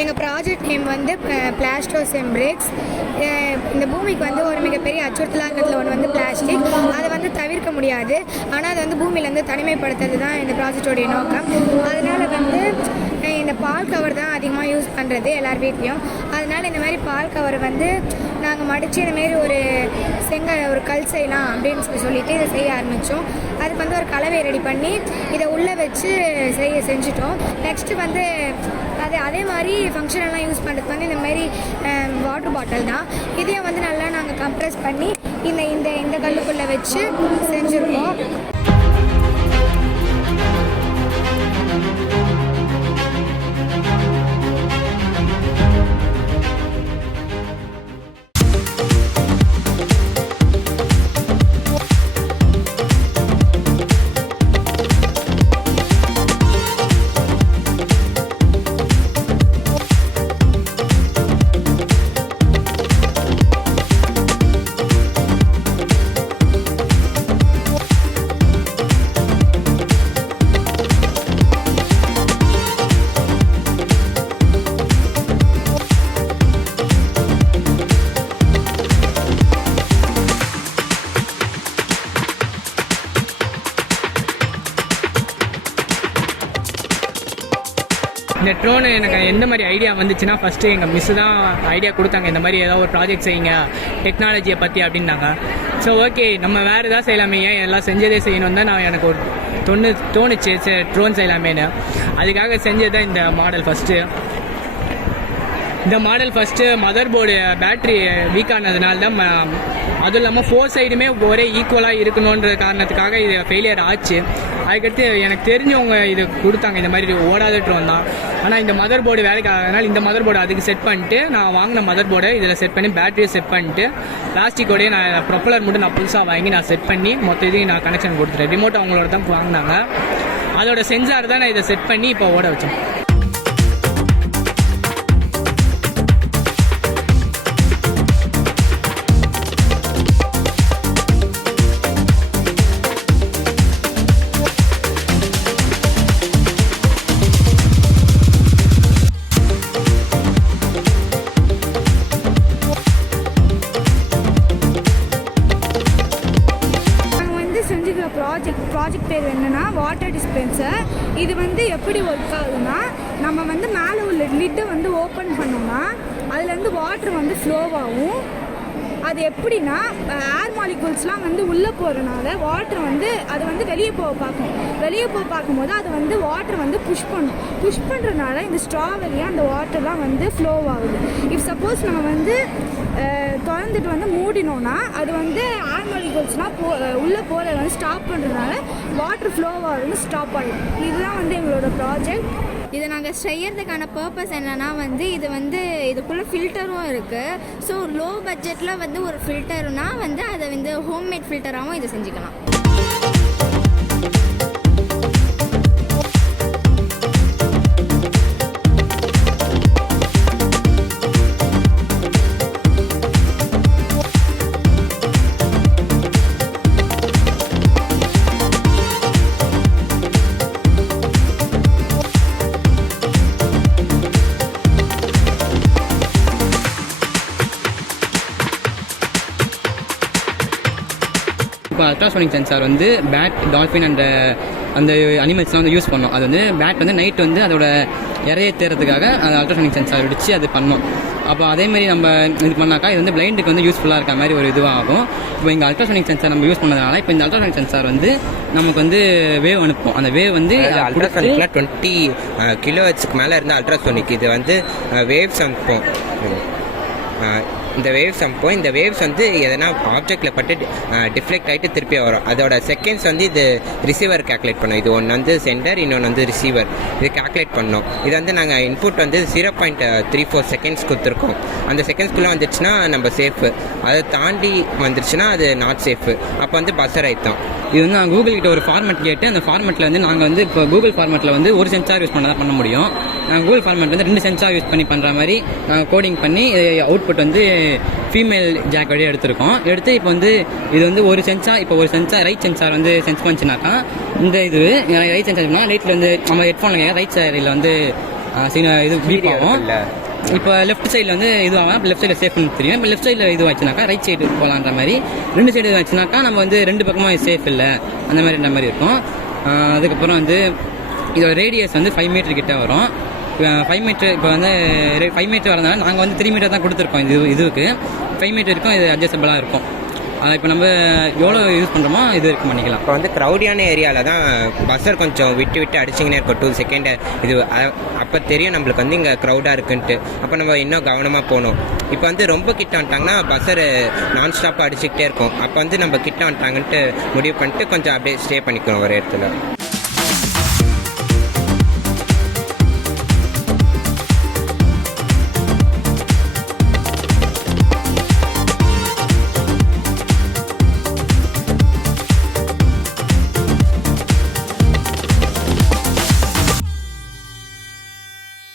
எங்கள் project name வந்து பிளாஸ்டோஸ் எம்ப்ரேக்ஸ் இந்த பூமிக்கு வந்து ஒரு மிகப்பெரிய அச்சுறுத்தலாக இருக்கிறதுல ஒன்று வந்து பிளாஸ்டிக் அதை வந்து தவிர்க்க முடியாது. ஆனால் அதை வந்து பூமியிலேருந்து தனிமைப்படுத்துறது தான் இந்த ப்ராஜெக்டோடைய நோக்கம். அதனால் வந்து இந்த பால் கவர் தான் அதிகமாக யூஸ் பண்ணுறது எல்லார் வீட்லேயும். அதனால் இந்த மாதிரி பால் கவர் வந்து நாங்கள் மடித்து இந்த மாரி ஒரு செங்கல் ஒரு கல் செய்யலாம் அப்படின்னு சொல்லி சொல்லிட்டு இதை செய்ய ஆரம்பித்தோம் அதுக்கு வந்து ஒரு கலவை ரெடி பண்ணி இதை உள்ளே வச்சு செய்ய செஞ்சுட்டோம். நெக்ஸ்ட்டு வந்து அது அதே மாதிரி ஃபங்க்ஷன் எல்லாம் யூஸ் பண்ணுறதுக்கு வந்து இந்த மாதிரி வாட்டர் பாட்டில் தான். இதையும் வந்து நல்லா நாங்கள் கம்ப்ரெஸ் பண்ணி இந்த இந்த இந்த கல்லுக்குள்ளே வச்சு செஞ்சுருக்கோம். இந்த ட்ரோனு எனக்கு எந்த மாதிரி ஐடியா வந்துச்சுன்னா ஃபஸ்ட்டு எங்கள் மிஸ்ஸு தான் ஐடியா கொடுத்தாங்க. இந்த மாதிரி ஏதாவது ஒரு ப்ராஜெக்ட் செய்யுங்க டெக்னாலஜியை பற்றி அப்படின்னாங்க. ஸோ ஓகே நம்ம வேறு எதாவது செய்யலாமே ஏன் எல்லாம் செஞ்சதே செய்யணும் தான் நான் எனக்கு ஒரு தொண்ணு தோணுச்சு சரி ட்ரோன் செய்யலாமேன்னு. அதுக்காக செஞ்சது தான் இந்த மாடல் ஃபஸ்ட்டு இந்த model first motherboard battery weak ஆனதுனால தான் அதுவும் இல்லாமல் ஃபோர் சைடுமே ஒரே ஈக்குவலாக இருக்கணுன்ற காரணத்துக்காக இது ஃபெயிலியர் ஆச்சு. அதுக்கடுத்து எனக்கு தெரிஞ்சவங்க இது கொடுத்தாங்க. இந்த மாதிரி ஓடாத ட்ரோன் தான். ஆனால் இந்த மதர் போர்டு வேலைக்கு ஆகாதனால இந்த மதர் போர்டு அதுக்கு செட் பண்ணிட்டு நான் வாங்கின மதர் போர்டை இதில் செட் பண்ணி பேட்டரியை செட் பண்ணிட்டு பிளாஸ்டிக்கோடய நான் ப்ரொப்பலர் மட்டும் நான் புதுசாக வாங்கி நான் செட் பண்ணி மொத்த இதையும் நான் கனெக்ஷன் கொடுத்துட்டேன். ரிமோட் அவங்களோட தான் வாங்கினாங்க. அதோட சென்சார் தான் நான் இதை செட் பண்ணி இப்போ ஓட வச்சேன். வந்து ப்ராஜெக்ட் ப்ராஜெக்ட் பேர் என்னென்னா வாட்டர் டிஸ்பென்சர் இது வந்து எப்படி ஒர்க் ஆகுதுன்னா நம்ம வந்து மேலே உள்ள லிட்டை வந்து ஓப்பன் பண்ணோம்னா அதுலேருந்து வாட்ரு வந்து ஃப்ளோவாகும் அது எப்படின்னா ஏர் மாலிகூல்ஸ்லாம் வந்து உள்ளே போகிறனால வாட்டர் வந்து அது வந்து வெளியே போக பார்க்கும். வெளியே போக பார்க்கும்போது அது வந்து வாட்டர் வந்து புஷ் பண்ணும். புஷ் பண்ணுறதுனால இந்த ஸ்ட்ரா வழியாக அந்த வாட்டர்லாம் வந்து ஃப்ளோ ஆகுது. இஃப் சப்போஸ் நம்ம வந்து திறந்துட்டு வந்து மூடினோன்னா அது வந்து ஏர் மாலிகூல்ஸ்லாம் போ உள்ளே போகிறத வந்து ஸ்டாப் பண்ணுறதுனால வாட்டர் ஃப்ளோ ஆகுதுன்னு ஸ்டாப் ஆகிடும் இதுதான் வந்து எங்களோட ப்ராஜெக்ட் இதை நாங்கள் செய்கிறதுக்கான பர்பஸ் என்னென்னா வந்து இது வந்து இதுக்குள்ளே ஃபில்டரும் இருக்குது ஸோ லோ பட்ஜெட்டில் வந்து ஒரு ஃபில்டருனால் வந்து அதை வந்து ஹோம்மேட் ஃபில்டராகவும் இதை செஞ்சுக்கலாம். அல்ட்ராசோனிக் சென்சார் வந்து பேட் டால்ஃபின் அந்த அந்த அனிமல்ஸ்லாம் வந்து யூஸ் பண்ணோம். அது வந்து பேட் வந்து நைட் வந்து அதோட இறையை தேர்றதுக்காக அந்த அல்ட்ராசோனிக் சென்சார் வெடிச்சு அது பண்ணோம். அப்போ அதேமாரி நம்ம இது பண்ணாக்கா இது வந்து பிளைண்டுக்கு வந்து யூஸ்ஃபுல்லாக இருக்க மாதிரி ஒரு இதுவாக ஆகும் இப்போ இங்கே அல்ட்ராசோனிக் சென்சார் நம்ம யூஸ் பண்ணதுனால இப்போ இந்த அல்ட்ராசோனிக் சென்சார் வந்து நமக்கு வந்து வேவ் அனுப்பும். அந்த வேவ் வந்து அல்ட்ராசோனிக்ல டுவெண்ட்டி கிலோ மேலே இருந்த அல்ட்ராசோனிக் இது வந்து வேவ்ஸ் அனுப்பும். இந்த வேவ்ஸ் போய் இந்த வேவ்ஸ் வந்து எதனா ஆப்ஜெக்டில் பட்டு டிஃப்ளெக்ட் ஆகிட்டு திருப்பி வரும். அதோட செகண்ட்ஸ் வந்து இது ரிசீவர் கேல்குலேட் பண்ணும். இது ஒன்று வந்து சென்டர் இன்னொன்று வந்து ரிசீவர் இது கேல்குலேட் பண்ணோம். இது வந்து நாங்கள் இன்புட் வந்து zero point three four seconds கொடுத்துருக்கோம். அந்த செகண்ட்ஸ்குள்ளே வந்துச்சுன்னா நம்ம சேஃபு அதை தாண்டி வந்துருச்சுன்னா அது நாட் சேஃபு அப்போ வந்து பஸ்ஸர் ஆயிட்டோம் இது வந்து நான் கூகுள் கிட்ட ஒரு ஃபார்மேட் கேட்டு அந்த ஃபார்மேட்டில் வந்து நாங்கள் வந்து இப்போ கூகுள் ஃபார்மேட்டில் வந்து ஒரு சென்சார் யூஸ் பண்ண தான் பண்ண முடியும். கூகுள் ஃபார்மேட் வந்து ரெண்டு சென்சார் யூஸ் பண்ணி பண்ணுற மாதிரி கோடிங் பண்ணி அவுட்புட் வந்து ஃபீமேல் ஜாக் வழியாக எடுத்திருக்கோம். எடுத்து இப்போ வந்து இது வந்து ஒரு சென்சார் இப்போ ஒரு சென்சார் ரைட் சென்சார் வந்து சென்ஸ் பண்ணிச்சுனாக்கா இந்த இது ரைட் சென்சார் ரைட்டில் வந்து நம்ம ஹெட்ஃபோனில் ரைட் சைடில் வந்து இது பீப் ஆகும். இப்போ லெஃப்ட் சைடில் வந்து இது ஆகும் லெஃப்ட் சைடில் சேஃப்னு தெரியும். இப்போ லெஃப்ட் சைடில் இது வச்சுனாக்கா ரைட் சைடு போகலான்ற மாதிரி. ரெண்டு சைடு வச்சுனாக்கா நம்ம வந்து ரெண்டு பக்கமாக சேஃப் இல்லை. அந்த மாதிரின்ற மாதிரி இருக்கும். அதுக்கப்புறம் வந்து இதோட ரேடியஸ் வந்து ஃபைவ் மீட்டர் கிட்ட வரும். ஃபைவ் மீட்டர் இப்போ வந்து ஃபைவ் மீட்டர் வரதுனால நாங்கள் வந்து த்ரீ மீட்டர் தான் கொடுத்துருக்கோம் இது இதுவுக்கு. ஃபைவ் மீட்டர் இருக்கும் இது அட்ஜஸ்டபிளாக இருக்கும். இப்போ நம்ம எவ்வளோ யூஸ் பண்ணுறோமோ இது வரைக்கும் பண்ணிக்கலாம். இப்போ வந்து க்ரௌடியான ஏரியாவில் தான் பஸ்ஸர் கொஞ்சம் விட்டு விட்டு அடிச்சிங்கன்னே இருக்கும் டூ செகண்ட் இது அப்போ தெரியும் நம்மளுக்கு வந்து இங்கே க்ரௌடாக இருக்குன்ட்டு. அப்போ நம்ம இன்னும் கவனமாக போகணும். இப்போ வந்து ரொம்ப கிட்ட வந்துட்டாங்கன்னா பஸ்ஸர் நான் ஸ்டாப்பாக அடிச்சுக்கிட்டே இருக்கும். அப்போ வந்து நம்ம கிட்ட வந்துட்டாங்கன்ட்டு முடிவு பண்ணிட்டு கொஞ்சம் அப்படியே ஸ்டே பண்ணிக்கிறோம் ஒரு இடத்துல.